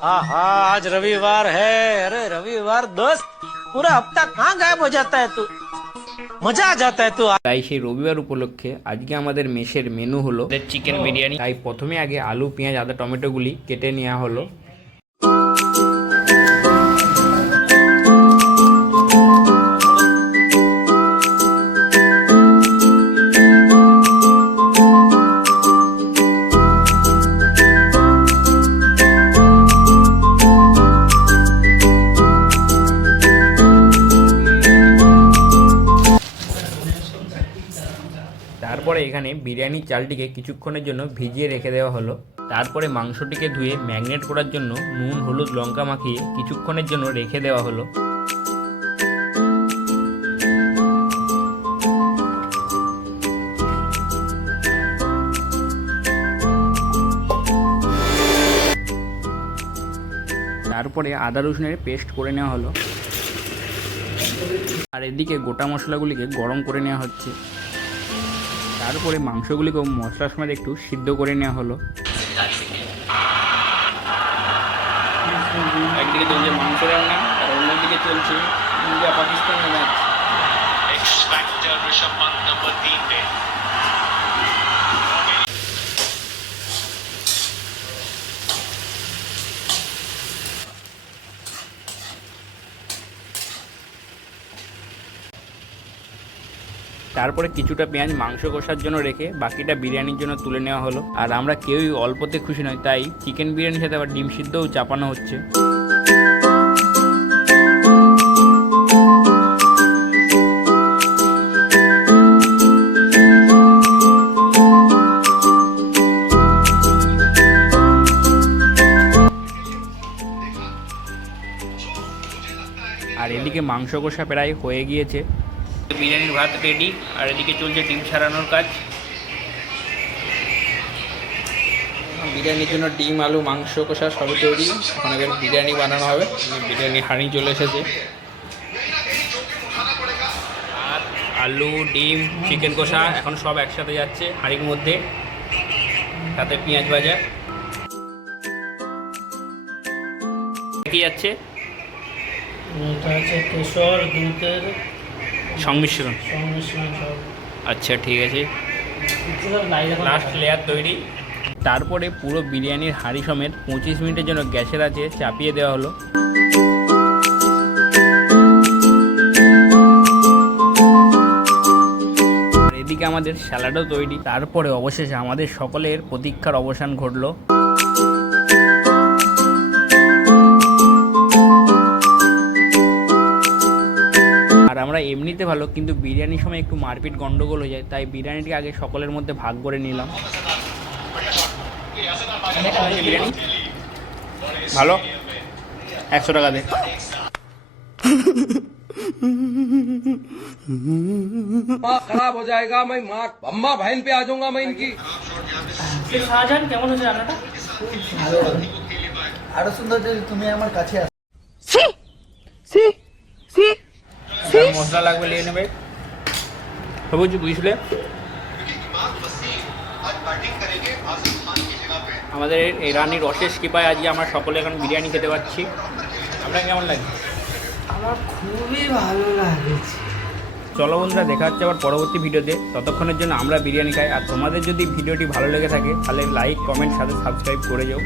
आहा आज रविवार है। अरे रविवार दोस्त, पूरा हफ्ता कहाँ गायब हो जाता है तू। মজা আ जाता है तू। তাই সেই রবিবার উপলক্ষে আজকে আমাদের মেসের মেনু হলো চিকেন বিরিয়ানি। তাই প্রথমে আগে আলু পেঁয়াজ আদা টমেটোগুলি কেটে নেওয়া হলো। তারপরে এখানে বিরিয়ানির চালটিকে কিছুক্ষণের জন্য ভিজিয়ে রেখে দেওয়া হলো। তারপরে মাংসটিকে ধুয়ে ম্যাগনেট করার জন্য নুন হলুদ লঙ্কা মাখিয়ে কিছুক্ষণের জন্য রেখে দেওয়া হলো। তারপরে আদা রসুনের পেস্ট করে নেওয়া হলো। আর এদিকে গোটা মশলাগুলিকে গরম করে নেওয়া হচ্ছে। তারপরে মাংসগুলিকেও মশলার সময় একটু সিদ্ধ করে নেওয়া হলো। একদিকে চলছে মাংস রান্না আর অন্যদিকে চলছে ইন্ডিয়া পাকিস্তানের ম্যাচ। তারপরে কিছুটা পেঁয়াজ মাংস কষার জন্য রেখে বাকিটা বিরিয়ানির জন্য তুলে নেওয়া হলো। আর আমরা কেউই অল্পতে খুশি নয়, তাই চিকেন বিরিয়ানির সাথে আবার ডিম সিদ্ধও চাপানো হচ্ছে। আর এদিকে মাংস কষা প্রায় হয়ে গিয়েছে। বিরিয়ানির ভাত রেডি আর এদিকে চলছে ডিম ছাড়ানোর কাজ। বিরিয়ানির জন্য ডিম আলু মাংস কষা সবই তৈরি। এখন এবার বিরিয়ানি বানানো হবে। বিরিয়ানি হাঁড়ি চলে এসেছে। আর আলু ডিম চিকেন কষা এখন সব একসাথে যাচ্ছে হাঁড়ির মধ্যে, সাথে পেঁয়াজ ভাজা। কি যাচ্ছে? কেশর দুধের সংমিশ্রণ। আচ্ছা ঠিক আছে, লাস্ট লেয়ার তৈরি। তারপরে পুরো বিরিয়ানির হাঁড়ি সমেত 25 মিনিটের জন্য গ্যাসের আঁচে চাপিয়ে দেওয়া হলো। এদিকে আমাদের স্যালাডও তৈরি। তারপরে অবশেষে আমাদের সকলের প্রতীক্ষার অবসান ঘটলো। আমরা এমনিতে ভালো, কিন্তু বিরিয়ানির সময় একটু মারপিট গন্ডগোল হয়ে যায়, তাই বিরিয়ানিটি আগে সকলের মধ্যে ভাগ করে নিলাম। বিরিয়ানি ভালো, 100 টাকা দে। खराब हो जाएगा, मैं माँ अम्मा बहन पे आ जाऊंगा मैं इनकी। শাহজাহান কেমন হচ্ছে রান্নাটা? আরো সুন্দর যদি তুমি আমার কাছে আসো। মশলা লাগবে নিয়ে নেবে, বুঝলে। আমাদের এই রানীর অশেষ কৃপায় আজকে আমরা সকলে এখন বিরিয়ানি খেতে পাচ্ছি। আপনার কেমন লাগছে? আমার খুবই ভালো লাগছে। চলো বন্ধুরা, দেখা হচ্ছে আবার পরবর্তী ভিডিওতে। ততক্ষণের জন্য আমরা বিরিয়ানি খাই। আর তোমাদের যদি ভিডিওটি ভালো লেগে থাকে তাহলে লাইক কমেন্ট সাথে সাবস্ক্রাইব করে যাও।